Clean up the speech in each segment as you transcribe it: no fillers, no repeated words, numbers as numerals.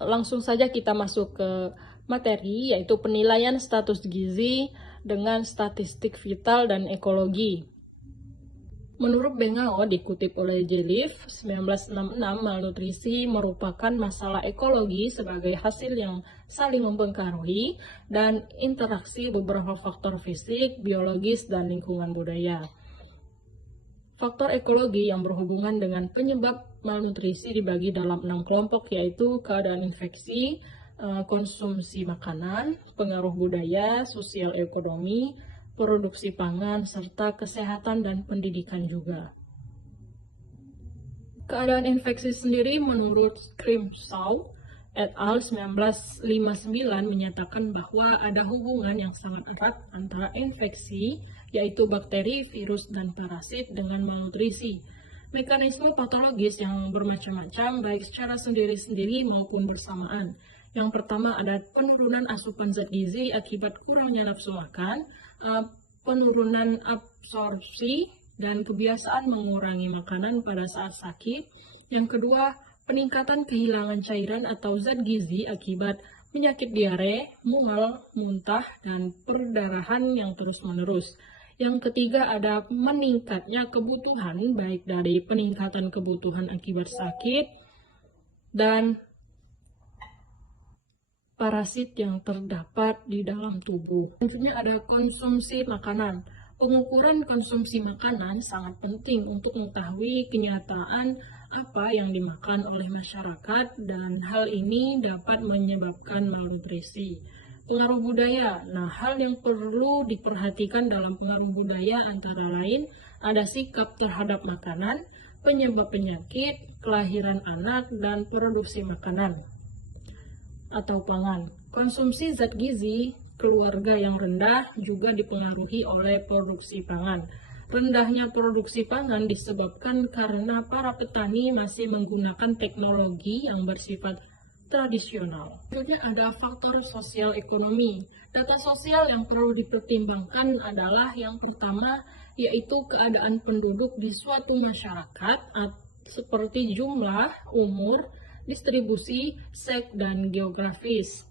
Langsung saja kita masuk ke materi, yaitu penilaian status gizi dengan statistik vital dan ekologi. Menurut Bengao, dikutip oleh Jelif, 1966, malnutrisi merupakan masalah ekologi sebagai hasil yang saling mempengaruhi dan interaksi beberapa faktor fisik, biologis, dan lingkungan budaya. Faktor ekologi yang berhubungan dengan penyebab malnutrisi dibagi dalam 6 kelompok, yaitu keadaan infeksi, konsumsi makanan, pengaruh budaya, sosial ekonomi, produksi pangan, serta kesehatan dan pendidikan juga. Keadaan infeksi sendiri menurut Crimshaw et al. 1959 menyatakan bahwa ada hubungan yang sangat erat antara infeksi, yaitu bakteri, virus, dan parasit dengan malnutrisi. Mekanisme patologis yang bermacam-macam, baik secara sendiri-sendiri maupun bersamaan. Yang pertama ada penurunan asupan zat gizi akibat kurangnya nafsu makan, penurunan absorpsi, dan kebiasaan mengurangi makanan pada saat sakit. Yang kedua, peningkatan kehilangan cairan atau zat gizi akibat penyakit diare, mual, muntah, dan perdarahan yang terus-menerus. Yang ketiga, ada meningkatnya kebutuhan, baik dari peningkatan kebutuhan akibat sakit dan parasit yang terdapat di dalam tubuh. Selanjutnya ada konsumsi makanan. Pengukuran konsumsi makanan sangat penting untuk mengetahui kenyataan apa yang dimakan oleh masyarakat, dan hal ini dapat menyebabkan malnutrisi. Pengaruh budaya. Nah, hal yang perlu diperhatikan dalam pengaruh budaya antara lain ada sikap terhadap makanan, penyebab penyakit, kelahiran anak, dan produksi makanan atau pangan. Konsumsi zat gizi keluarga yang rendah juga dipengaruhi oleh produksi pangan. Rendahnya produksi pangan disebabkan karena para petani masih menggunakan teknologi yang bersifat tradisional. Selanjutnya ada faktor sosial ekonomi. Data sosial yang perlu dipertimbangkan adalah yang pertama, yaitu keadaan penduduk di suatu masyarakat seperti jumlah, umur, distribusi, seks, dan geografis.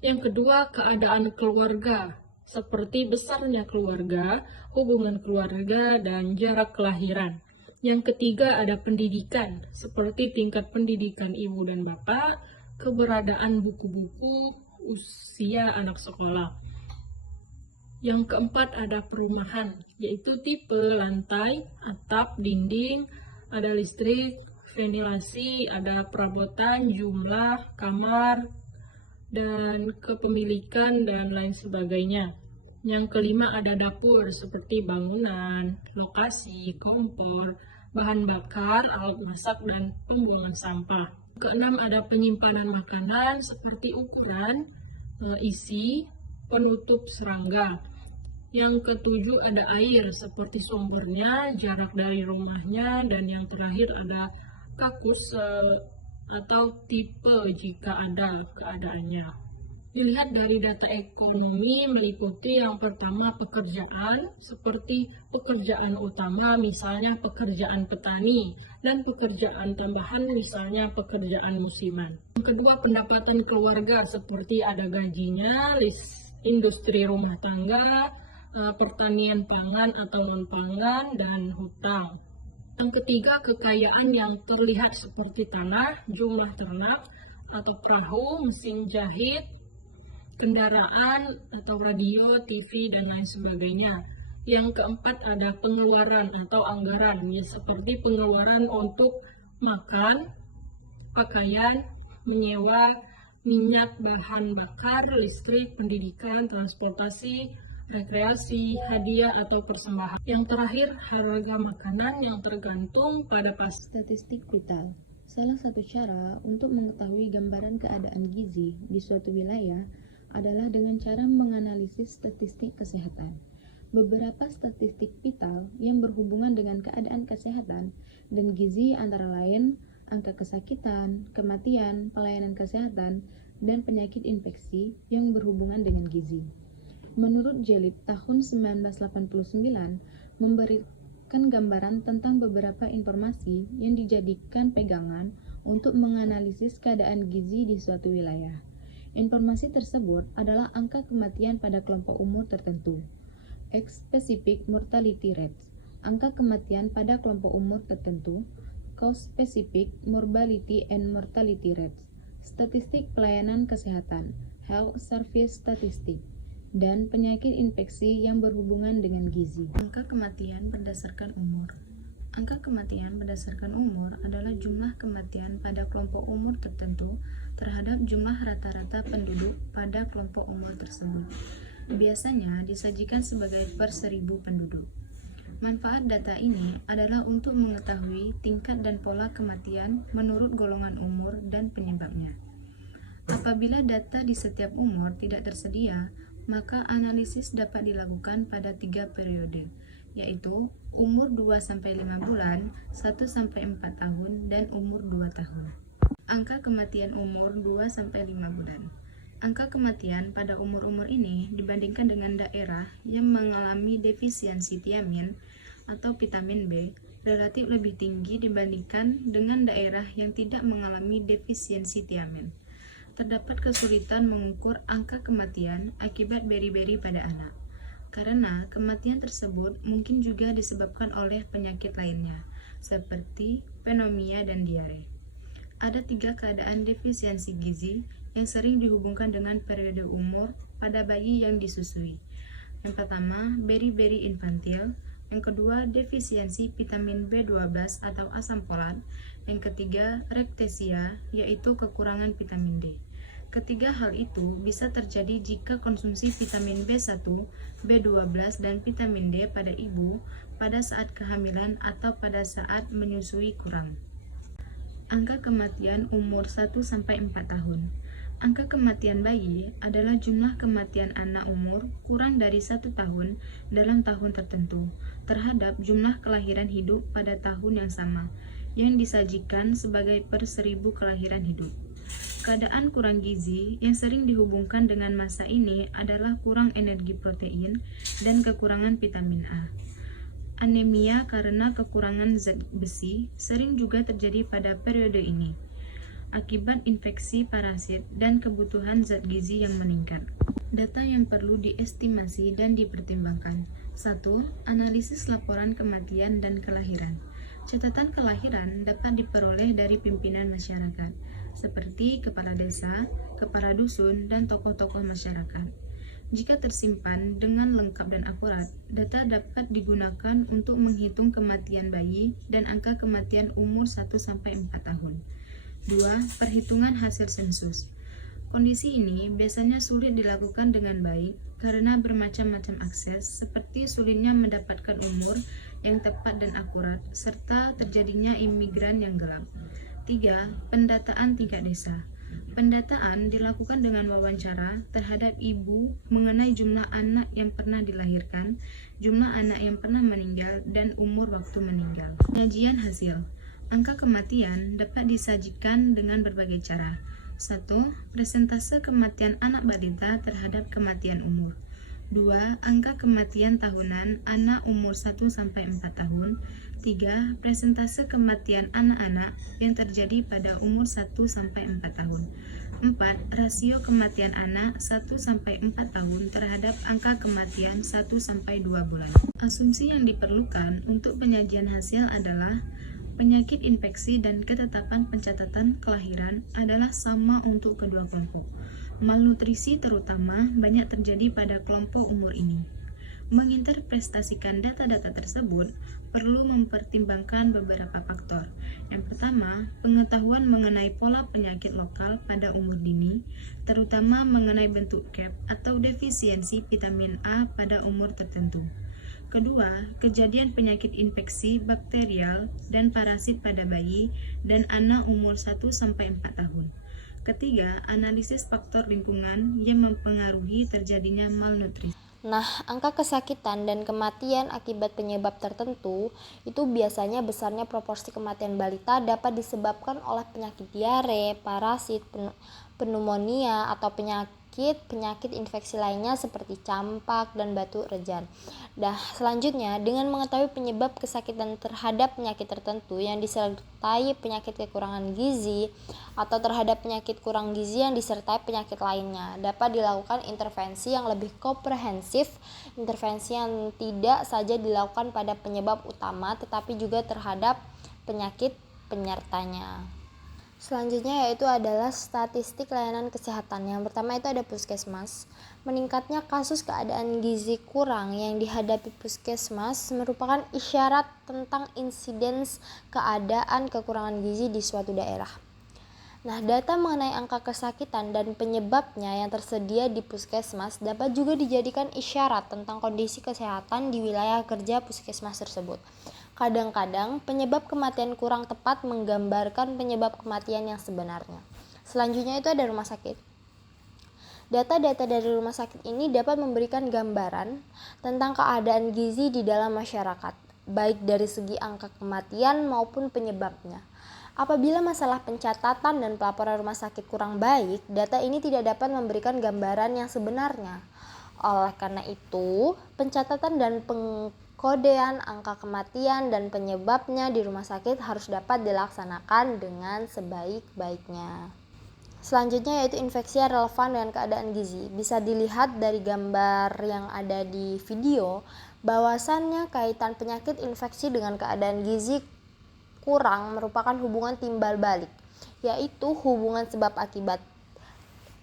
Yang kedua, keadaan keluarga, seperti besarnya keluarga, hubungan keluarga, dan jarak kelahiran. Yang ketiga, ada pendidikan, seperti tingkat pendidikan ibu dan bapak, keberadaan buku-buku, usia anak sekolah. Yang keempat, ada perumahan, yaitu tipe lantai, atap, dinding, ada listrik, ventilasi, ada perabotan, jumlah kamar, dan kepemilikan, dan lain sebagainya. Yang kelima ada dapur, seperti bangunan, lokasi, kompor, bahan bakar, alat masak, dan pembuangan sampah. Keenam ada penyimpanan makanan, seperti ukuran, isi, penutup serangga. Yang ketujuh ada air, seperti sumbernya, jarak dari rumahnya, dan yang terakhir ada kakus atau tipe jika ada keadaannya. Dilihat dari data ekonomi meliputi yang pertama pekerjaan, seperti pekerjaan utama misalnya pekerjaan petani, dan pekerjaan tambahan misalnya pekerjaan musiman. Yang kedua pendapatan keluarga, seperti ada gajinya, industri rumah tangga, pertanian pangan atau non-pangan, dan hutang. Yang ketiga, kekayaan yang terlihat seperti tanah, jumlah ternak, atau perahu, mesin jahit, kendaraan, atau radio, TV, dan lain sebagainya. Yang keempat, ada pengeluaran atau anggaran, ya, seperti pengeluaran untuk makan, pakaian, menyewa, minyak, bahan bakar, listrik, pendidikan, transportasi, rekreasi, hadiah, atau persembahan. Yang terakhir, harga makanan yang tergantung pada statistik vital. Salah satu cara untuk mengetahui gambaran keadaan gizi di suatu wilayah adalah dengan cara menganalisis statistik kesehatan. Beberapa statistik vital yang berhubungan dengan keadaan kesehatan dan gizi antara lain angka kesakitan, kematian, pelayanan kesehatan, dan penyakit infeksi yang berhubungan dengan gizi. Menurut Jelip tahun 1989 memberikan gambaran tentang beberapa informasi yang dijadikan pegangan untuk menganalisis keadaan gizi di suatu wilayah. Informasi tersebut adalah angka kematian pada kelompok umur tertentu. Age-specific mortality rates, angka kematian pada kelompok umur tertentu. Cause-specific morbidity and mortality rates, statistik pelayanan kesehatan, health service statistik, dan penyakit infeksi yang berhubungan dengan gizi. Angka kematian berdasarkan umur. Angka kematian berdasarkan umur adalah jumlah kematian pada kelompok umur tertentu terhadap jumlah rata-rata penduduk pada kelompok umur tersebut. Biasanya disajikan sebagai per 1000 penduduk. Manfaat data ini adalah untuk mengetahui tingkat dan pola kematian menurut golongan umur dan penyebabnya. Apabila data di setiap umur tidak tersedia, maka analisis dapat dilakukan pada 3 periode, yaitu umur 2-5 bulan, 1-4 tahun, dan umur 2 tahun. Angka kematian umur 2-5 bulan. Angka kematian pada umur-umur ini dibandingkan dengan daerah yang mengalami defisiensi tiamin atau vitamin B relatif lebih tinggi dibandingkan dengan daerah yang tidak mengalami defisiensi tiamin. Terdapat kesulitan mengukur angka kematian akibat beri-beri pada anak, karena kematian tersebut mungkin juga disebabkan oleh penyakit lainnya, seperti pneumonia dan diare. Ada 3 keadaan defisiensi gizi yang sering dihubungkan dengan periode umur pada bayi yang disusui. Yang pertama, beri-beri infantil. Yang kedua, defisiensi vitamin B12 atau asam folat. Yang ketiga, rektesia, yaitu kekurangan vitamin D. Ketiga hal itu bisa terjadi jika konsumsi vitamin B1, B12, dan vitamin D pada ibu pada saat kehamilan atau pada saat menyusui kurang. Angka kematian umur 1-4 tahun. Angka kematian bayi adalah jumlah kematian anak umur kurang dari 1 tahun dalam tahun tertentu terhadap jumlah kelahiran hidup pada tahun yang sama, yang disajikan sebagai per 1000 kelahiran hidup. Keadaan kurang gizi yang sering dihubungkan dengan masa ini adalah kurang energi protein dan kekurangan vitamin A. Anemia karena kekurangan zat besi sering juga terjadi pada periode ini, akibat infeksi parasit dan kebutuhan zat gizi yang meningkat. Data yang perlu diestimasi dan dipertimbangkan. 1. Analisis laporan kematian dan kelahiran. Catatan kelahiran dapat diperoleh dari pimpinan masyarakat, seperti kepala desa, kepala dusun, dan tokoh-tokoh masyarakat. Jika tersimpan dengan lengkap dan akurat, data dapat digunakan untuk menghitung kematian bayi dan angka kematian umur 1-4 tahun. 2. Perhitungan hasil sensus. Kondisi ini biasanya sulit dilakukan dengan baik karena bermacam-macam akses, seperti sulitnya mendapatkan umur yang tepat dan akurat, serta terjadinya imigran yang gelap. 3. Pendataan tingkat desa. Pendataan dilakukan dengan wawancara terhadap ibu mengenai jumlah anak yang pernah dilahirkan, jumlah anak yang pernah meninggal, dan umur waktu meninggal. Penyajian hasil. Angka kematian dapat disajikan dengan berbagai cara. 1. Persentase kematian anak balita terhadap kematian umur. 2. Angka kematian tahunan anak umur 1-4 tahun. 3. Persentase kematian anak-anak yang terjadi pada umur 1-4 tahun. 4. Rasio kematian anak 1-4 tahun terhadap angka kematian 1-2 bulan. Asumsi yang diperlukan untuk penyajian hasil adalah penyakit infeksi dan ketetapan pencatatan kelahiran adalah sama untuk kedua kelompok. Malnutrisi terutama banyak terjadi pada kelompok umur ini. Menginterpretasikan data-data tersebut perlu mempertimbangkan beberapa faktor. Yang pertama, pengetahuan mengenai pola penyakit lokal pada umur dini, terutama mengenai bentuk CAP atau defisiensi vitamin A pada umur tertentu. Kedua, kejadian penyakit infeksi bakterial dan parasit pada bayi dan anak umur 1-4 tahun. Ketiga, analisis faktor lingkungan yang mempengaruhi terjadinya malnutrisi. Nah, angka kesakitan dan kematian akibat penyebab tertentu itu biasanya besarnya proporsi kematian balita dapat disebabkan oleh penyakit diare, parasit, pneumonia, atau penyakit penyakit infeksi lainnya seperti campak dan batu rejan. Nah, selanjutnya dengan mengetahui penyebab kesakitan terhadap penyakit tertentu yang disertai penyakit kekurangan gizi atau terhadap penyakit kurang gizi yang disertai penyakit lainnya, dapat dilakukan intervensi yang lebih komprehensif, intervensi yang tidak saja dilakukan pada penyebab utama tetapi juga terhadap penyakit penyertanya. Selanjutnya yaitu adalah statistik layanan kesehatan. Yang pertama itu ada puskesmas. Meningkatnya kasus keadaan gizi kurang yang dihadapi puskesmas merupakan isyarat tentang insiden keadaan kekurangan gizi di suatu daerah. Nah, data mengenai angka kesakitan dan penyebabnya yang tersedia di puskesmas dapat juga dijadikan isyarat tentang kondisi kesehatan di wilayah kerja puskesmas tersebut. Kadang-kadang penyebab kematian kurang tepat menggambarkan penyebab kematian yang sebenarnya. Selanjutnya itu ada rumah sakit. Data-data dari rumah sakit ini dapat memberikan gambaran tentang keadaan gizi di dalam masyarakat, baik dari segi angka kematian maupun penyebabnya. Apabila masalah pencatatan dan pelaporan rumah sakit kurang baik, data ini tidak dapat memberikan gambaran yang sebenarnya. Oleh karena itu, pencatatan dan pengkodean angka kematian dan penyebabnya di rumah sakit harus dapat dilaksanakan dengan sebaik-baiknya. Selanjutnya yaitu infeksi yang relevan dengan keadaan gizi. Bisa dilihat dari gambar yang ada di video, bahwasannya kaitan penyakit infeksi dengan keadaan gizi kurang merupakan hubungan timbal balik, yaitu hubungan sebab akibat.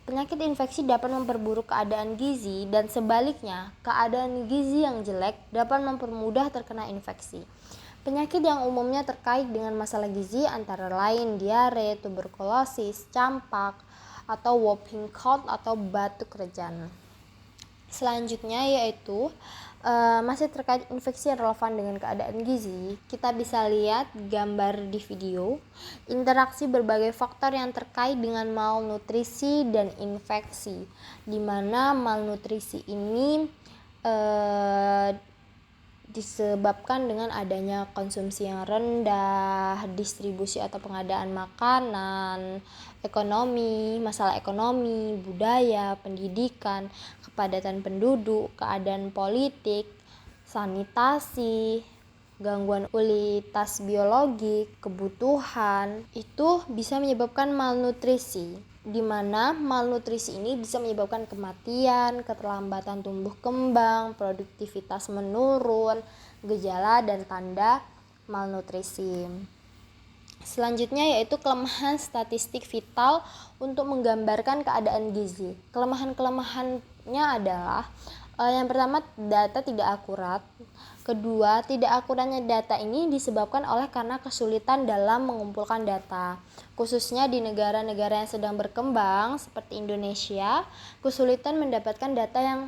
Penyakit infeksi dapat memperburuk keadaan gizi dan sebaliknya, keadaan gizi yang jelek dapat mempermudah terkena infeksi. Penyakit yang umumnya terkait dengan masalah gizi antara lain diare, tuberkulosis, campak, atau whooping cough atau batuk rejan. Selanjutnya yaitu masih terkait infeksi yang relevan dengan keadaan gizi. Kita bisa lihat gambar di video, interaksi berbagai faktor yang terkait dengan malnutrisi dan infeksi, di mana malnutrisi ini disebabkan dengan adanya konsumsi yang rendah, distribusi atau pengadaan makanan, ekonomi, masalah ekonomi, budaya, pendidikan, kepadatan penduduk, keadaan politik, sanitasi, gangguan kualitas biologi, kebutuhan, itu bisa menyebabkan malnutrisi, di mana malnutrisi ini bisa menyebabkan kematian, keterlambatan tumbuh kembang, produktivitas menurun, gejala dan tanda malnutrisi. Selanjutnya yaitu kelemahan statistik vital untuk menggambarkan keadaan gizi. Kelemahan-kelemahannya adalah yang pertama, data tidak akurat. Kedua, tidak akuratnya data ini disebabkan oleh karena kesulitan dalam mengumpulkan data. Khususnya di negara-negara yang sedang berkembang seperti Indonesia, kesulitan mendapatkan data yang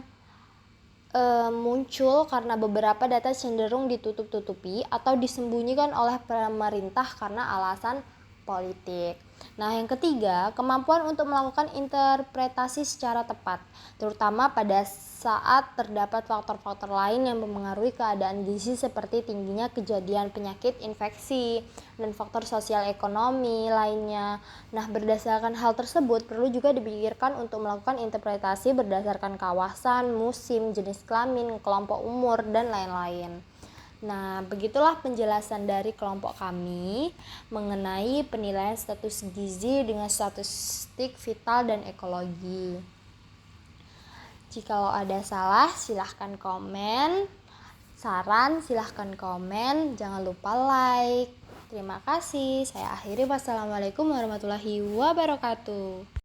muncul karena beberapa data cenderung ditutup-tutupi atau disembunyikan oleh pemerintah karena alasan politik. Nah, yang ketiga, kemampuan untuk melakukan interpretasi secara tepat, terutama pada saat terdapat faktor-faktor lain yang mempengaruhi keadaan gizi seperti tingginya kejadian penyakit infeksi dan faktor sosial ekonomi lainnya. Nah, berdasarkan hal tersebut perlu juga dipikirkan untuk melakukan interpretasi berdasarkan kawasan, musim, jenis kelamin, kelompok umur, dan lain-lain. Nah, begitulah penjelasan dari kelompok kami mengenai penilaian status gizi dengan statistik vital dan ekologi. Jikalau ada salah, silahkan komen. Saran, silahkan komen. Jangan lupa like. Terima kasih. Saya akhiri. Wassalamualaikum warahmatullahi wabarakatuh.